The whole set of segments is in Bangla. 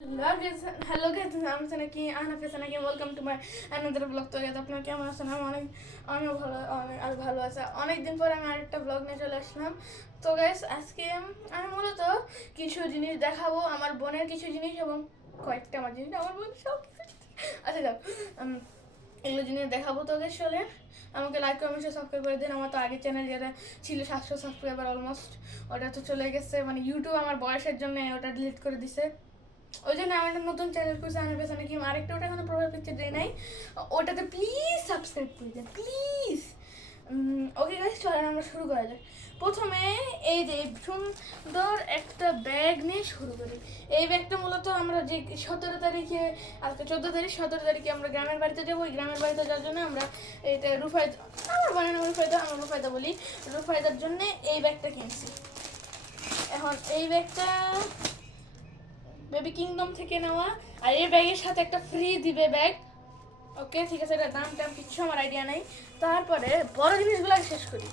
হ্যালো গাইস, আমি নাকি আহনাফ নাকি welcome to my another blog. তো গাইস আপনারা কেমন আছেন? আমিও ভালো, আর ভালো আছে। অনেকদিন পরে আমি আরেকটা ব্লগ নিয়ে চলে আসলাম। তো গাইস আজকে আমি মূলত কিছু জিনিস দেখাবো, আমার বোনের কিছু জিনিস এবং কয়েকটা আমার জিনিস, আমার বোন সব কিছু। আচ্ছা যাক, এগুলো জিনিস দেখাবো। তো গাইস চলে আমাকে লাইক কমেন্ট সাবস্ক্রাইব করে দিন। আমার তো আগের চ্যানেল যেটা ছিল 700 সাবস্ক্রাইবার অলমোস্ট, ওটা তো চলে গেছে, মানে ইউটিউব আমার বয়সের জন্য ওটা ডিলিট করে দিছে। ওই জন্য আমার একটা নতুন চ্যানেল করছে আনার পেছনে কি আরেকটা, ওটা এখনো প্রোফাইল পিকচার দেয় নাই, ওটাতে প্লিজ সাবস্ক্রাইব করে দেন প্লিজ। ওকে গাইস চলেন আমরা শুরু করা যাক। প্রথমে এই যে সুন্দর একটা ব্যাগ নিয়ে শুরু করি। এই ব্যাগটা মূলত আমরা যে 17 তারিখে, আজকে 14 তারিখ, 17 তারিখে আমরা গ্রামের বাড়িতে যাবো। ওই গ্রামের বাড়িতে যাওয়ার জন্য আমরা এটা আমার বানানো আমরা রুফায়দা বলি, রুফায়দার জন্য এই ব্যাগটা কিনছি। এখন এই ব্যাগটা বেবি কিংডম থেকে নেওয়া, আর এই ব্যাগের সাথে একটা ফ্রি দিবে ব্যাগ। ওকে ঠিক আছে, এটা দাম টাম কিচ্ছু আমার আইডিয়া নাই। তারপরে বড় জিনিসগুলো শেষ করি।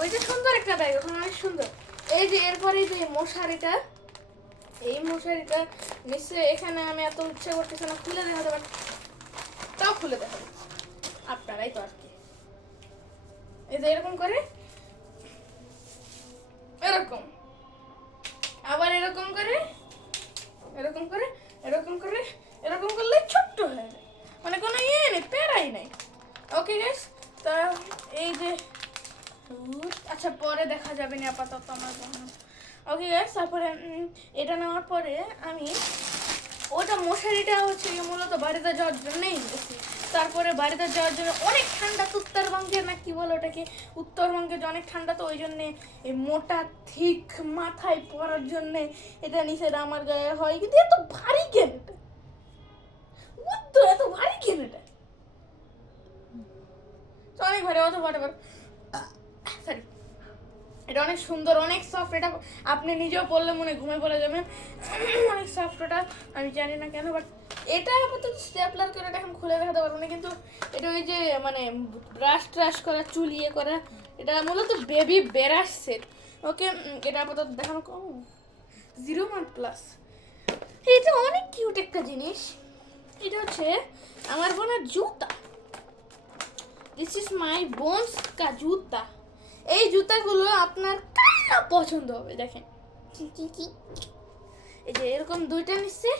ওই যে সুন্দর একটা ব্যাগ, ওখানে অনেক সুন্দর। এই যে এরপরে যে মশারিটা, এই মশারিটা নিশ্চয় এখানে আমি এত ইচ্ছে করতেছি না খুলে দেখাতে, বাট তাও খুলে দেখাবো আপনারাই তো আর কি। এই যে এরকম করে, এরকম, আবার এরকম করে, এরকম করে, এরকম করে, এরকম করলে ছোট্ট হয়ে যায়, মানে কোনো ইয়ে নেই, প্যারাই নেই। ওকে গাইস, তা এই যে আচ্ছা পরে দেখা যাবে না, আপাতত আমার জন্য। ওকে গাইস, তারপরে এটা নেওয়ার পরে আমি ওটা মশারিটা হচ্ছে মূলত বাড়িতে যাওয়ার জন্যই নিয়েছি। তারপরে বাড়িতে যাওয়ার জন্য অনেক ঠান্ডা, তো উত্তরবঙ্গে না কি বলে ওটাকে, উত্তরবঙ্গে যে অনেক ঠান্ডা, তো ওই জন্যে এই মোটা থিক মাথায় পরার জন্যে এটা নিচেটা আমার গায়ে হয়। কিন্তু এত ভারী কেন এটা, তো এত ভারী কেন এটা, তো অনেক ভারী, অত ভারী সরি। এটা অনেক সুন্দর, অনেক সফট, এটা আপনি নিজেও পরলে মনে ঘুমে পড়ে যাবেন, অনেক সফট। ওটা আমি জানি না কেন, বাট এটা আপাতত স্টেপলার করে এটা এখন খুলে দেখাতে পারবো না। কিন্তু এটা ওই যে মানে ব্রাশ ট্রাশ করা, চুল ইয়ে করা, এটা মূলত বেবি ব্রাশ সেট। ওকে, এটা আপাতত দেখানো কম 01+। এটা অনেক কিউট একটা জিনিস। এটা হচ্ছে আমার বোনের জুতা। দিস ইজ মাই বোনস কা জুতা। এই জুতাগুলো আপনার কারা পছন্দ হবে দেখেন, এই যে এরকম দুইটা নিচ্ছে,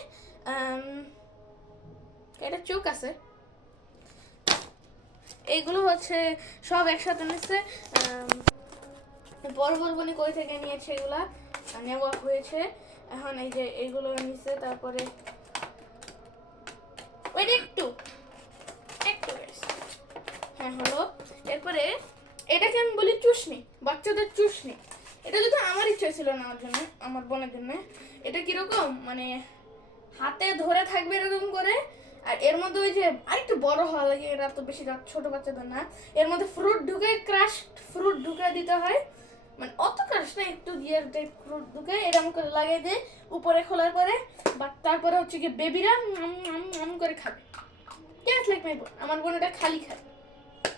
এটা চোখ আছে, এইগুলো হচ্ছে সব একসাথে নিচ্ছে। বনি কই থেকে নিয়েছে, এগুলা নেওয়া হয়েছে। এখন এই যে এইগুলো নিচ্ছে। তারপরে ওইটা একটু একটু হ্যাঁ হলো। এরপরে এটাকে আমি বলি চুষনি, বাচ্চাদের চুষনি। এটা যদি আমার ইচ্ছা ছিল নেওয়ার জন্য, আমার বোনের জন্য। এটা কিরকম মানে হাতে ধরে থাকবে এরকম করে, আর এর মধ্যে ওই যে আরেকটু বড় হওয়া লাগে, এরা তো বেশি ছোট বাচ্চাদের না, এর মধ্যে ফ্রুট ঢুকে, ক্রাশ ফ্রুট ঢুকে দিতে হয়, মানে অত ক্রাশ না, একটু দিয়ে ফ্রুট ঢুকে এরকম করে লাগিয়ে দিয়ে উপরে খোলার পরে, বা তারপরে হচ্ছে কি বেবিরা করে খাবে। জাস্ট লাইক মাই বোন, আমার বোন এটা খালি খায়,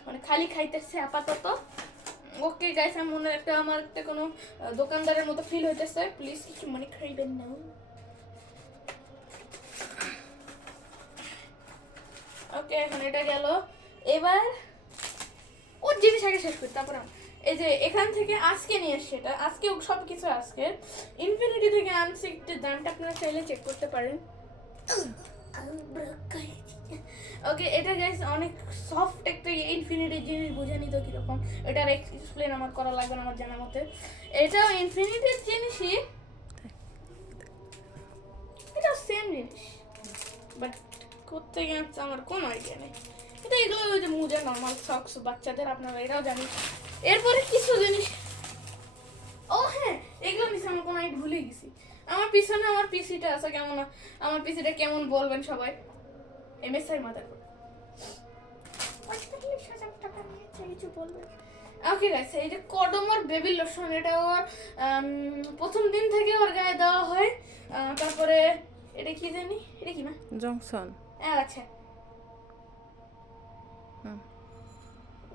মানে খালি খাইতেছে আপাতত। ওকে গাইস, আমি মনে একটা আমার একটা কোনো দোকানদারের মতো ফিল হইতেছে, প্লিজ কিছু মনে করিবেন না। ওকে এখন এটা গেল। এবার ওর জিনিস আগে শেষ করি, তারপর এই যে এখান থেকে আজকে নিয়ে এসছে, এটা আজকে সব কিছু আজকে ইনফিনিটি থেকে আনছি। দামটা আপনারা চাইলে চেক করতে পারেন। ওকে, এটা গাইস অনেক সফট একটা ইনফিনিটি জিনিস, বুঝেনি তো কিরকম, এটার এক্সপ্লেন আমার করা লাগবে না আমার জানার মতে। এটাও ইনফিনিটির জিনিসই, এটা সেম জিনিস, বাট কোথেকে আনছে আমার কোনো আইডিয়া নেই। এটা এগুলো ওই যে মোজা, নর্মাল সক্স বাচ্চাদের, আপনারা এটাও জানেন। এরপরে কিছু জিনিস, ও হ্যাঁ এগুলো নিচে আমার কোনো আইডিয়া ভুলে গেছি। আমার পিছনে আমার পিসিটা আছে, কেমন আমার পিসিটা কেমন বলবেন সবাই, এমএসআই মাদার করে কিছু বলবেন। ওকে গাইস, এই যে কডমর বেবি লোশন, এটা ওর প্রথম দিন থেকে ওর গায়ে দেওয়া হয়। তারপরে এটা কি জানি, এটা কি না জংশন, আচ্ছা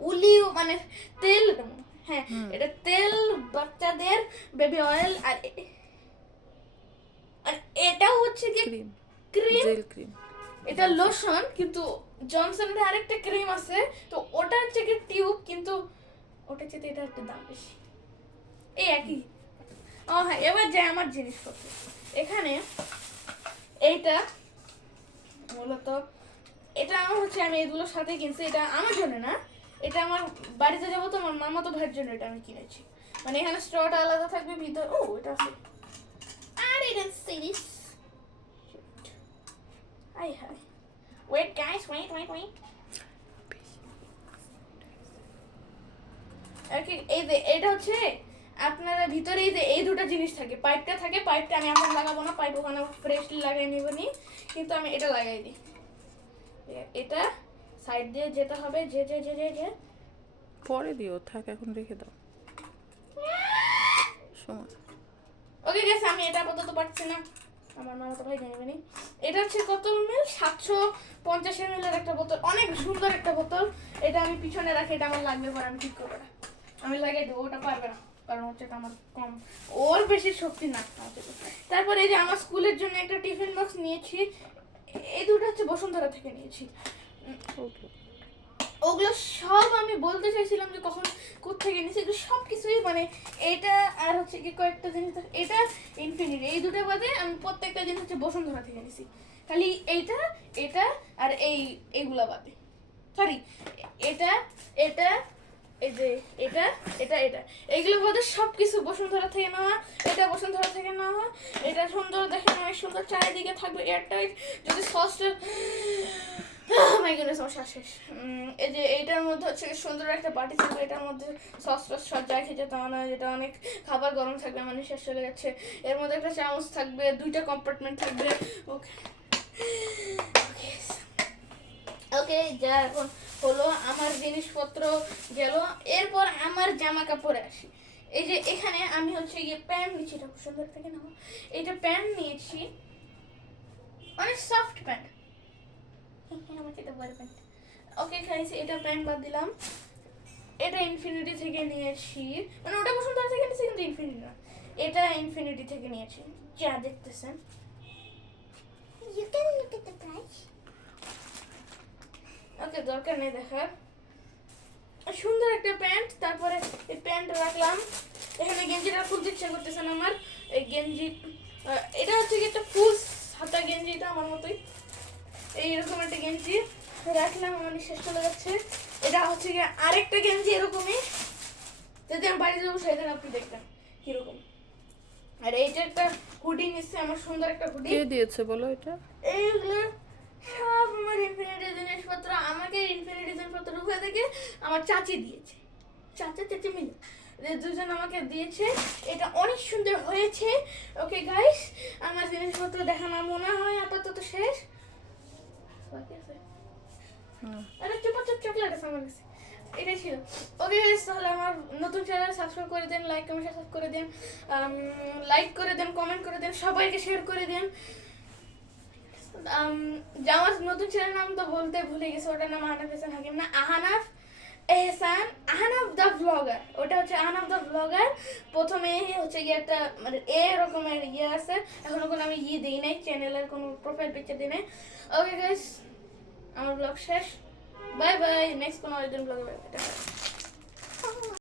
উলি মানে তেল, হ্যাঁ এটা তেল, বাচ্চাদের বেবি অয়েল। আর হচ্ছে কি ক্রিম, ক্রিম, জেল ক্রিম। এটা লোশন, কিন্তু জনসনের আরেকটা ক্রিম আছে, তো ওটা হচ্ছে কি টিউব, কিন্তু ওটা চেয়ে এটা একটু দাম বেশি। এই একই। ও হ্যাঁ, এবার যাই আমার জিনিসপত্র। এখানে এইটা মূলত এটা আমার হচ্ছে, আমি এগুলোর সাথে কিনছি। এটা আমার জন্য না, এটা আমার বাড়িতে যাবো তো আমার মামাতো ভাইয়ের জন্য এটা আমি কিনেছি। মানে এখানে স্ট্রটা আলাদা থাকবে, ভিতর ও এটা আছে। আর এটা series hi hi, wait guys, wait wait wait. Okay, এই যে এটা হচ্ছে আপনারা ভিতরে এই যে এই দুটো জিনিস থাকে, পাইপটা থাকে, পাইপটা আমি এখন লাগাবো না, পাইপ ওখানে ফ্রেশলি লাগাই নিবনি, কিন্তু আমি এটা লাগাই দিই। এটা সাইড দিয়ে যেতে হবে, যে যে যে যে যে পরে দিও, থাক এখন রেখে দাও সময়। ওকে গেছে, আমি এটা আপাতত পারছি না, আমার মা তো ভাই জানিবে নি। এটা হচ্ছে কত এমএল, 750 ml এর একটা বোতল, অনেক সুন্দর একটা বোতল। এটা আমি পিছনে রাখি, এটা আমার লাগবে পরে আমি ঠিক করবো না, আমি লাগিয়ে দেবো, ওটা পারবে না কারণ হচ্ছে এটা আমার কম, ওর বেশি শক্তি না। তারপরে এই যে আমার স্কুলের জন্য একটা টিফিন বক্স নিয়েছি, এই দুটো হচ্ছে বসুন্ধরা থেকে নিয়েছি। ওগুলো সব আমি বলতে চাইছিলাম যে কখন কোত্থেকে নিয়েছি, এগুলো সব কিছুই মানে এটা আর হচ্ছে কি কয়েকটা জিনিস, এটা ইনফিনিটি, এই দুটো বাদে আমি প্রত্যেকটা জিনিস হচ্ছে বসুন্ধরা থেকে নিয়েছি, খালি এইটা এটা আর এইগুলা বাদে, সরি এটা এটা এই যে এটা এটা এটা এইগুলো বাদে সব কিছু বসুন্ধরা থেকে নেওয়া। এটা বসুন্ধরা থেকে নেওয়া, এটা সুন্দর, দেখেন অনেক সুন্দর, চারিদিকে থাকবে এয়ারটাইট। যদি সসটা মাই গডনেস, আমার শ্বাস শেষ। এই যে এইটার মধ্যে হচ্ছে সুন্দর একটা বাটি থাকবে, এটার মধ্যে সস টস সব যা খেতে তা না, যেটা অনেক খাবার গরম থাকবে, আমার নিঃশ্বাস চলে যাচ্ছে। এর মধ্যে একটা চামচ থাকবে, দুইটা কম্পার্টমেন্ট থাকবে। ওকে ওকে, যা এখন হলো আমার জিনিসপত্র গেল, এরপর আমার জামা কাপড়ে আসি। এই যে এখানে আমি হচ্ছে গিয়ে প্যান্ট নিয়েছি, এটা খুব সুন্দর থেকে না, এইটা প্যান্ট নিয়েছি, অনেক সফট প্যান্ট, আমার এটা বড় প্যান্ট। ওকে খাইছি, এটা প্যান্ট বাদ দিলাম। এটা ইনফিনিটি থেকে নিয়েছি, মানে ওটা বসুন্ধরা থেকে নিয়েছি কিন্তু ইনফিনিটি না, এটা ইনফিনিটি থেকে নিয়েছি, যা দেখতেছেন। You can look at the price. ওকে, দরকার নেই দেখার। সুন্দর একটা প্যান্ট, তারপরে এই প্যান্ট রাখলাম এখানে। গেঞ্জিটা খুলতে ইচ্ছা করতেছে না আমার, এই গেঞ্জি এটা হচ্ছে কি একটা ফুল হাতা গেঞ্জি, এটা আমার মতোই এইরকম একটা গেঞ্জি রাখলাম, আমার নিঃশ্বাস চলে যাচ্ছে। এটা হচ্ছে কি আরেকটা গেঞ্জি এরকমই, যদি আমি বাড়ি যাবো সেদিন আপনি দেখবেন কিরকম। আর এইটা একটা হুডি নিচ্ছে, আমার সুন্দর একটা হুডি। কে দিয়েছে বলো এটা? এইগুলো সব আমার ইনফিনিটি জিনিসপত্র, আমাকে ইনফিনিটি জিনিসপত্র রূপে থেকে আমার চাচি দিয়েছে, চাচা চাচি মিলে দুজন আমাকে দিয়েছে। এটা অনেক সুন্দর হয়েছে। ওকে গাইস, আমার জিনিসপত্র দেখানো মনে হয় আপাতত শেষ। বাকি আছে আরে চুপা চুপ চকলেট আছে আমার কাছে, এটাই ছিল। ওকে গাইস, তাহলে আমার নতুন চ্যানেল সাবস্ক্রাইব করে দেন, লাইক কমেন্ট সাবস্ক্রাইব করে দেন, লাইক করে দেন, কমেন্ট করে দেন, সবাইকে শেয়ার করে দেন। আমার নতুন চ্যানেল নাম তো বলতে ভুলে গেছি, ওটার নাম আহনাফ এহসান হাকিম না, আহনাফ এহসান, আহনাফ দ্য ব্লগার। ওটা হচ্ছে আহনাফ দ্য ব্লগার। প্রথমে হচ্ছে গিয়ে একটা মানে এরকমের ইয়ে আছে, এখনো কোনো আমি ইয়ে দিই নাই, চ্যানেলের কোনো প্রোফাইল পিকচার দিই নাই। ওকে গাইস, আমার ব্লগ শেষ, বাই বাই, নেক্সট কোনো একদিন ব্লগে